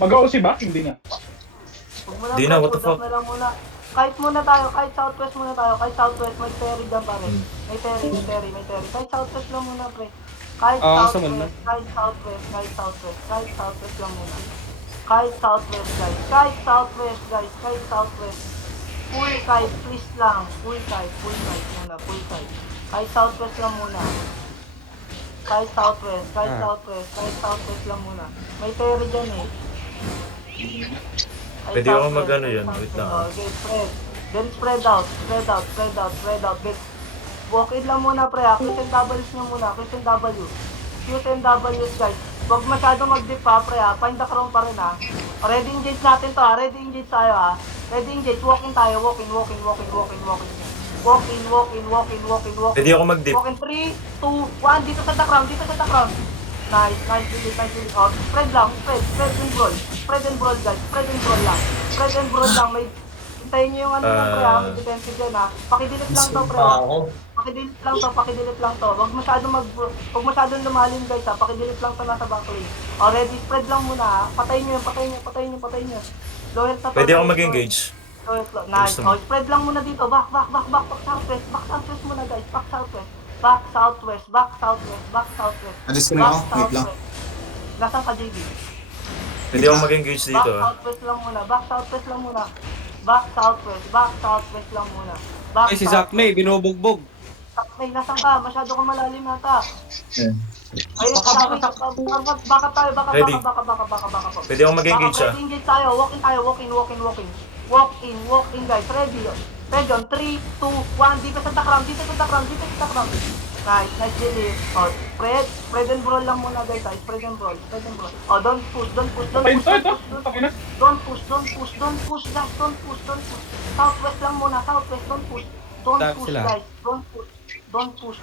Mag-OC ba? Hindi na. Huwag mo na, Di na, what the hold up fuck? na lang muna. Kahit muna tayo, kahit southwest muna tayo, kahit southwest, may ferry dyan pa rin. May ferry. Kahit southwest lang muna, pre. Kahit Saman na. southwest lang muna. Kahit southwest, guys. Kahit southwest. Full kite, please lang. Full kite muna, full kite. Kahit southwest lang muna. Kahit southwest lang muna. May ferry dyan eh. Kahit Pwede ako southwest, mag-ano kahit yun, wait southwest. lang. Okay, spread. Then spread out. Then walk in lang muna, pre. Qs and Ws nyo muna. Qs and Ws, guys. Huwag masyado mag-dip ha, pre ha. Find the crown pa rin ha. Ready engage natin to ha. Ready engage tayo ha. Ready engage. Walk in tayo. Walk in. Walk in. Pwede ako mag-dip. Walk in 3, 2, 1. Dito sa the crown. Nice, really. Oh, spread lang. Spread and brawl, guys. Spread and brawl lang. May hintayin nyo yung ano lang, pre ha. May defensive dyan ha. Pakidilit lang to, pre ha. Pakidilit lang to. Huwag masyadong lumalim, guys ha. Pakidilit lang to nasa backlane. Already, spread lang muna ha. Patayin nyo. Loyal sa Pwede ako mag-engage. Nice. Oh, spread lang muna dito. Back southwest muna, guys. Back southwest. Alis ko na ako, wait lang. Nasaan ka, JB? Pwede ako mag-engage dito Back ah. southwest lang muna. Back southwest lang muna. Ay, si Zack May, binubugbog. May nasaan ka? Masyado ka malalim nata. Ayun, baka tayo. Ready. Baka. Pwede ako mag-engage ah. Ready, engage tayo. Walk in, guys. Ready on 3, 2, 1. Dito sa takram. Nice delay. Oh, spread and brawl lang muna, guys. Spread and brawl. Oh, don't push. Don't push, guys. Don't push. Southwest lang muna. Don't push. Tap sila. Guys. Don't push.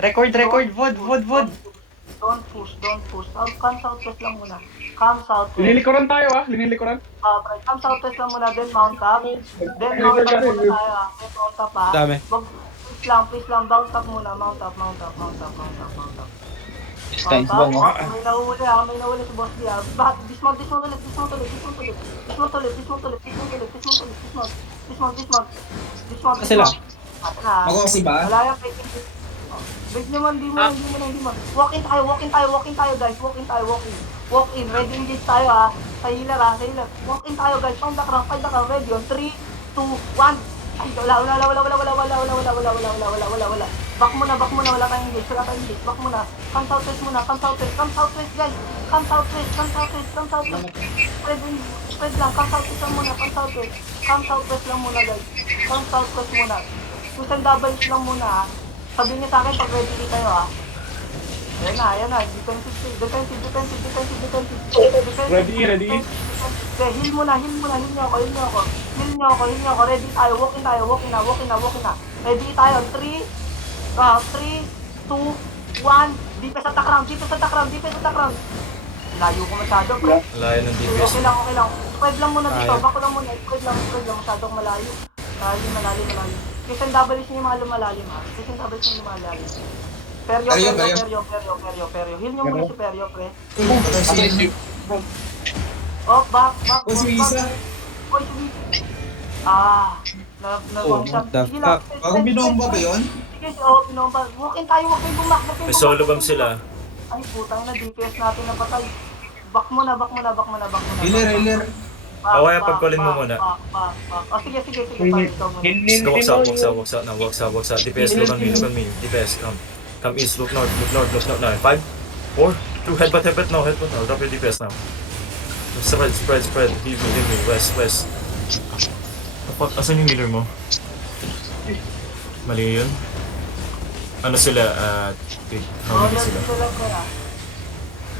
Record, Vod. Don't push. Come southwest lang muna. Linilikuran tayo linilikuran. Come southwest lang muna, then mount up. Then mount up muna tayo Then mount up ha. Dami. Wag, please lang, mount up muna. Mount up. Steins ba mo? May nahuli si Boss D ha. Bakit? Dismount ulit. Dismount. Sila? Mag-OC ba? Wala yung fake. Wait naman, di mo. Walk in tayo, guys. Walk in. Ready engage tayo ha. Sa healer. Walk in tayo, guys. Find the crown. Ready on 3, 2, 1. Ay, wala. Back muna. Wala tayong engage. Back muna. Come southwest, guys. Come southwest. Spread lang. Come southwest lang muna, guys. Susan doubles lang muna ha. Sabihin niyo sa akin pag ready kayo ha. Ayan na. Defensive. Ready. Okay, heal muna. Heal niyo ako. Ready tayo. Walk in na. Ready tayo. 3, 2, 1. Dito sa takram. Layo ko masyado, bro. Layo ng DPS. Okay lang. Spread lang muna dito. Back lang muna. Spread lang. Masyadong malayo. Malalim. Kasi ang double niyo yung mga lumalalim ha. Peryo. Heal niyo muna si Peryo, pre. Oh, back. Oh, si Isa. Oy, si Isa. One shot. What the Sige lang. fuck? Parang binomba ba yun? Sige, binomba. Walk in tayo, bumak. May solo bomb sila. Ay, putang na, DPS natin na patay. Back muna. Healer. Kaya pag-callin mo muna. Oh, sige. Ikaw muna. Walks out. DPS, look on me. DPS, come east, look north. 5, 4, 2, headbutt now. Drop your DPS now. Spread. Leave me. West. Asan yung healer mo? Mali yun. Ano sila? How many sila?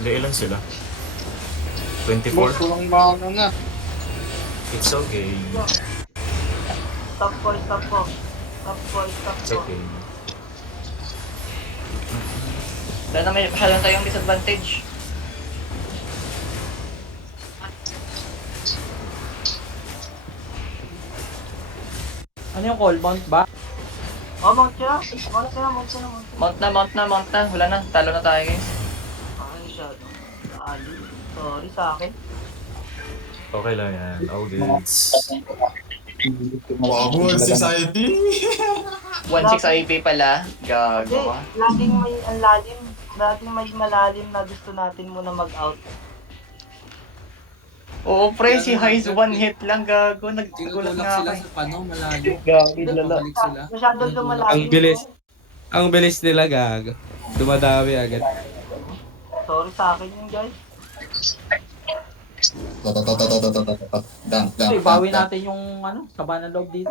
Ilan sila? 24? Kulang ba ako nga? It's okay. Stop po. It's okay. Wala na may masyadong tayong disadvantage. Ano yung call? Mount ba? Oh, mount siya. Mount na. Wala na. Talo na tayo guys. Ay, siya. Sorry sa akin. Okay lang yan. All goods. Wabol society. 1-6 IP pala. Hindi, Gago ka. laging may ang lalim. Laging may malalim na gusto natin muna mag-out. Oo, pre, si Highs 1 hit lang. Gago. Naggulat Tinutulak nga sila ako. sa pano, malayo. Gago, lala. Babalik sila. Masyadong lumalalim. Ang bilis. Ang bilis nila gag. Dumadami agad. Sorry sa akin yun, guys. Dang, dang, Kasi dang, bawi dang. natin yung ano, saba ng loob dito.